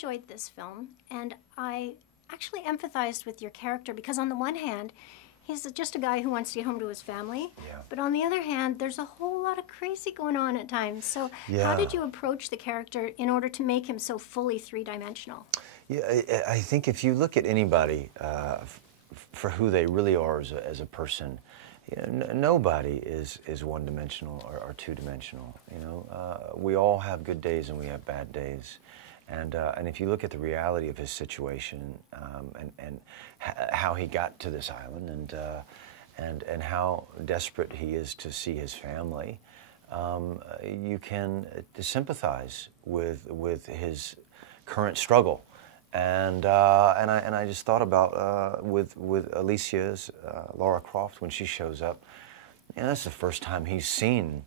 enjoyed this film, and I actually empathized with your character because on the one hand, he's just a guy who wants to get home to his family. Yeah. But on the other hand, there's a whole lot of crazy going on at times. So Yeah. how did you approach the character in order to make him so fully three-dimensional? Yeah, I think if you look at anybody for who they really are as a person, you know, nobody is one-dimensional or two-dimensional. You know, we all have good days and we have bad days. And if you look at the reality of his situation and how he got to this island and how desperate he is to see his family, you can sympathize with his current struggle. And I just thought about with Alicia's Lara Croft when she shows up. You know, that's the first time he's seen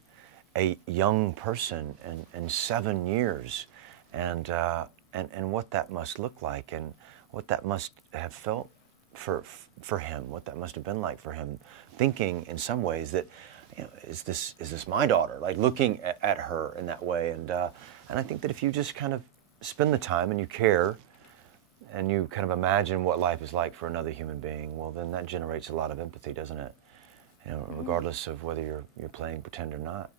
a young person in 7 years. And what that must look like, and what that must have felt for him, what that must have been like for him, thinking in some ways that, you know, is this my daughter? Like looking at her in that way, and I think that if you just kind of spend the time and you care, and you kind of imagine what life is like for another human being, well, then that generates a lot of empathy, doesn't it? You know, regardless of whether you're playing pretend or not.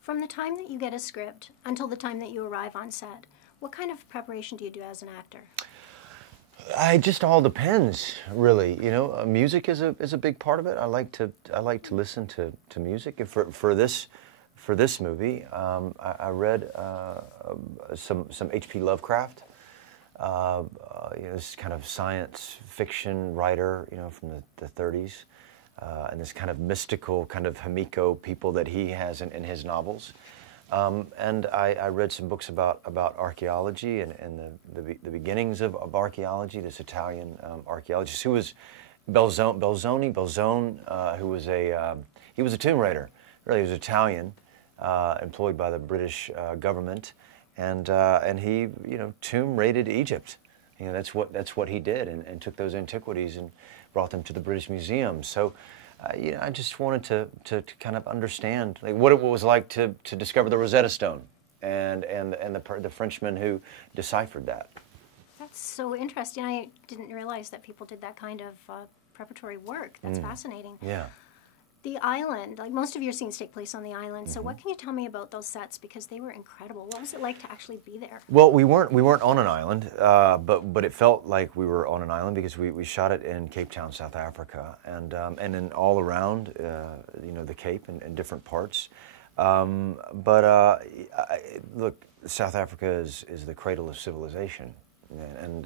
From the time that you get a script until the time that you arrive on set, what kind of preparation do you do as an actor? It just all depends, really. You know, music is a big part of it. I like to listen to music. And for this movie, I read some H.P. Lovecraft. You know, this kind of science fiction writer, you know, from the 30s. And this kind of mystical, kind of Himiko people that he has in his novels. And I read some books about archaeology and the beginnings of archaeology, this Italian archaeologist who was Belzoni, who was he was a tomb raider. Really, he was Italian, employed by the British government, and he, you know, tomb raided Egypt. You know, that's what he did, and took those antiquities and brought them to the British Museum. So, you know, I just wanted to kind of understand like what it was like to discover the Rosetta Stone, and the Frenchman who deciphered that. That's so interesting. I didn't realize that people did that kind of preparatory work. That's fascinating. Yeah. The island, like most of your scenes take place on the island. So what can you tell me about those sets, because they were incredible? What was it like to actually be there? Well, we weren't on an island, but it felt like we were on an island because we shot it in Cape Town, South Africa, and then all around, you know, the Cape and different parts. Look, South Africa is the cradle of civilization, and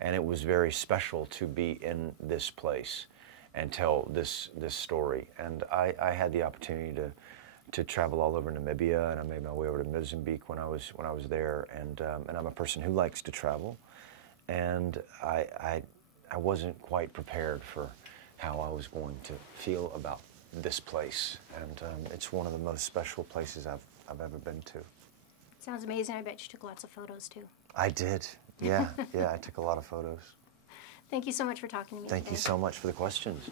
it was very special to be in this place and tell this story. And I had the opportunity to travel all over Namibia, and I made my way over to Mozambique when I was there. And I'm a person who likes to travel, and I wasn't quite prepared for how I was going to feel about this place. And it's one of the most special places I've ever been to. Sounds amazing. I bet you took lots of photos too. I did. Yeah, I took a lot of photos. Thank you so much for talking to me Thank today. you so much for the questions.